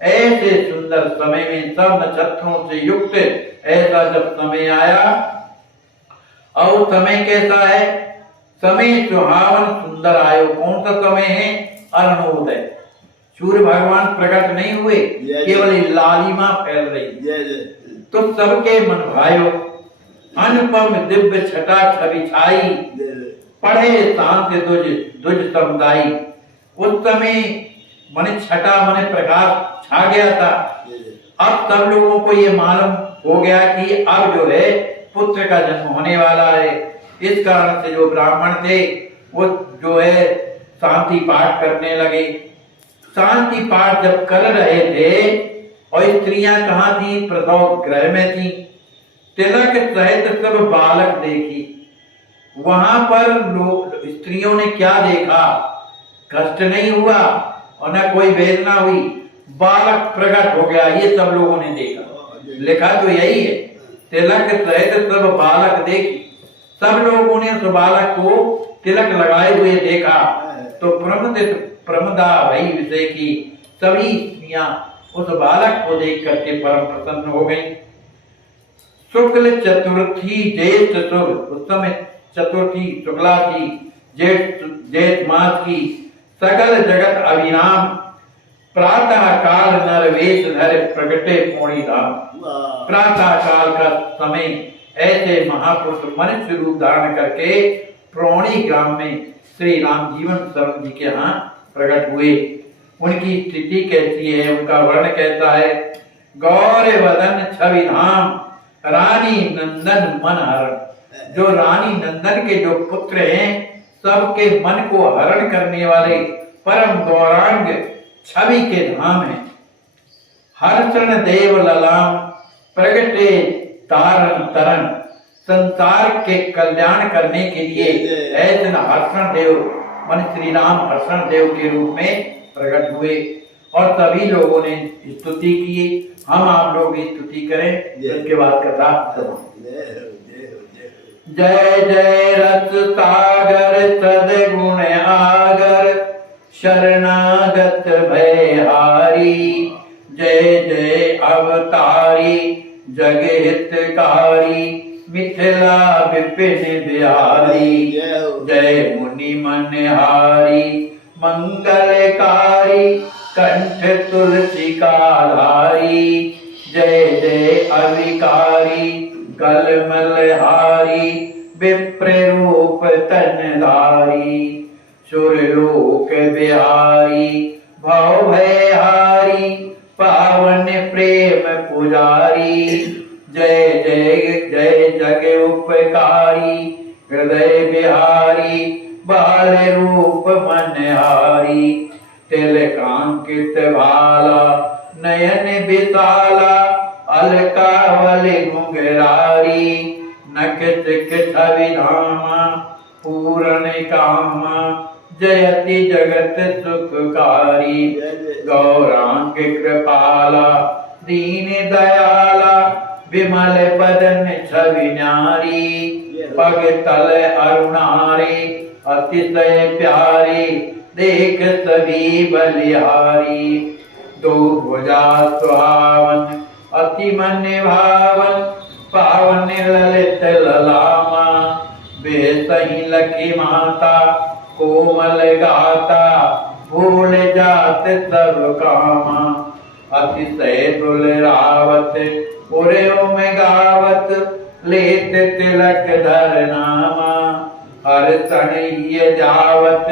ऐसे सुंदर समय में सब नक्षत्रों से युक्त ऐसा जब समय आया, और समय कैसा है? समय सुहावन सुंदर आयो। कौन सा समय है? अरुणोदय। सूर्य भगवान प्रकट नहीं हुए, केवल लालिमा फैल रही। तो सबके मन भायो, अनुपम दिव्य छटा छवि छाई, पढ़े शांत दुज समुदायी। उस समय मन छटा मन प्रकाश छा गया था। अब सब लोगों को ये मालूम हो गया कि अब जो है पुत्र का जन्म होने वाला है। इस कारण से जो ब्राह्मण थे वो जो है शांति पाठ करने लगे। शांति पाठ जब कर रहे थे और स्त्रियां कहाँ थी? प्रसव गृह में थी। तिलक सहित सब बालक देखी। वहां पर लोग स्त्रियों ने क्या देखा? कष्ट नहीं हुआ और न कोई वेदना हुई, बालक प्रकट हो गया, ये सब लोगों ने देखा। लिखा तो यही है, तिलक सहित सब बालक देखी। सब लोगों ने उस बालक को तिलक लगाए हुए देखा तो प्रमुदा भई विषय की। सभी स्त्रियां उस बालक को देख करके परम प्रसन्न हो गई। शुक्ल चतुर्थी ज्येष्ठ शुभ, उस समय चतुर्थी शुक्ला थी, ज्येष्ठ मास की। सकल जगत अभिराम, प्रातः काल नरवेश धर प्रगटे पौड़ी धाम। प्रातः काल का समय ऐसे महापुरुष मनुष्य रूप धारण करके प्रौणी ग्राम में श्री राम जीवन शरण जी के यहाँ प्रकट हुए। उनकी स्थिति कैसी है, उनका वर्ण कैसा है? गौर वदन छवि धाम, रानी नंदन मन हरण। जो रानी नंदन के जो पुत्र हैं, सबके मन को हरण करने वाले परम गौरांग छवि के धाम है। हर्षण देव ललाम, प्रगटे तारण तरन। संसार के कल्याण करने के लिए ऐसे हर्षण देव मन श्री राम हर्षण देव के रूप में प्रकट हुए और सभी लोगों ने स्तुति की। हम आप लोग स्तुति करें, इसके बाद कथा। जय जय रस सागर सदगुण आगर, शरणागत भयहारी। जय जय अवतारी जग हितकारी, मिथिला विपिन बिहारी। जय मुनि मनहारी मंगलकारी, कंठ तुलसी का धारी। जय जय अविकारी कलमलहारी, विप्र रूप तनधारी। सुरलोक बिहारी भव भयहारी, पावन प्रेम पुजारी। जय जय जय जग उपकारी, हृदय बिहारी बाल रूप मनहारी। तिलकांकित भाला नयन विशाला, अलकावल घुंघरारी। नखचिक छवि धामा, पूर्ण कामा, जयति जगत सुखकारी। गौरांग कृपाला दीन दयाला, विमल बदन छवि न्यारी। पग तल अरुणारी, अतिशय प्यारी, देख सभी बलिहारी। दो भुजा सुहावन, अति मन भावन, पावन ललित ललामा। बेसही लकी माता, कोमल गाता, भूल जात सब कामा। अतिशय दुलरावत, पुरयो में गावत, लेत तिलक धर नामा। हर तण ये जावत,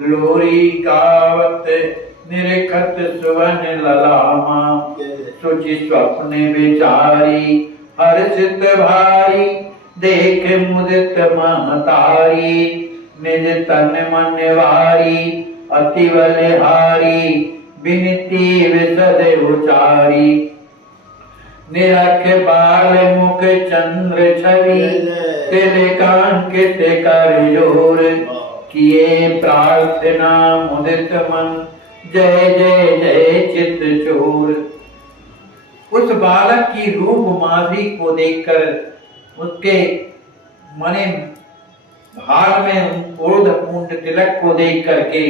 लोरी गावत, निरखत सुवन ललामा। सुचि स्वप्न विचारी, हर्षित भारी, देख मुदित महतारी। निज तन मन वारी, अति बलिहारी, विनती विशद उचारी। निरख बाल मुख चंद्र छवि, तिलकांकित कर जोर। किए प्रार्थना मुदित मन, जय जय जय चित चोर। उस बालक की रूप माधुरी को देखकर, उसके मने भाग में ओढ़ पूर्ण तिलक को देख करके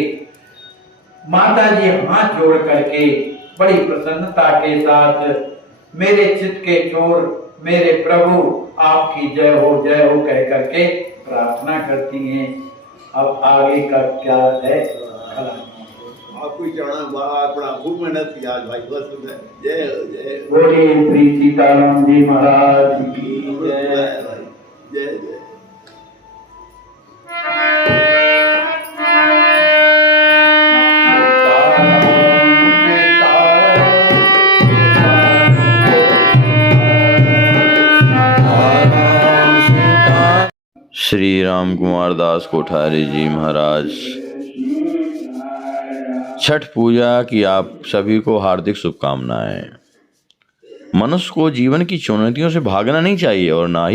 माता जी हाथ जोड़ करके बड़ी प्रसन्नता के साथ मेरे चित्त के चोर मेरे प्रभु आपकी जय हो कह करके प्रार्थना करती हैं। अब आगे का क्या है? आपको ही चढ़ाना अपना खूब मेहनत किया भाई, बस जय हो जय हो। बोले श्री सीताराम जी महाराज की जय जय। भाई, जय जय। श्री राम कुमार दास कोठारी जी महाराज। छठ पूजा की आप सभी को हार्दिक शुभकामनाएं। मनुष्य को जीवन की चुनौतियों से भागना नहीं चाहिए और ना ही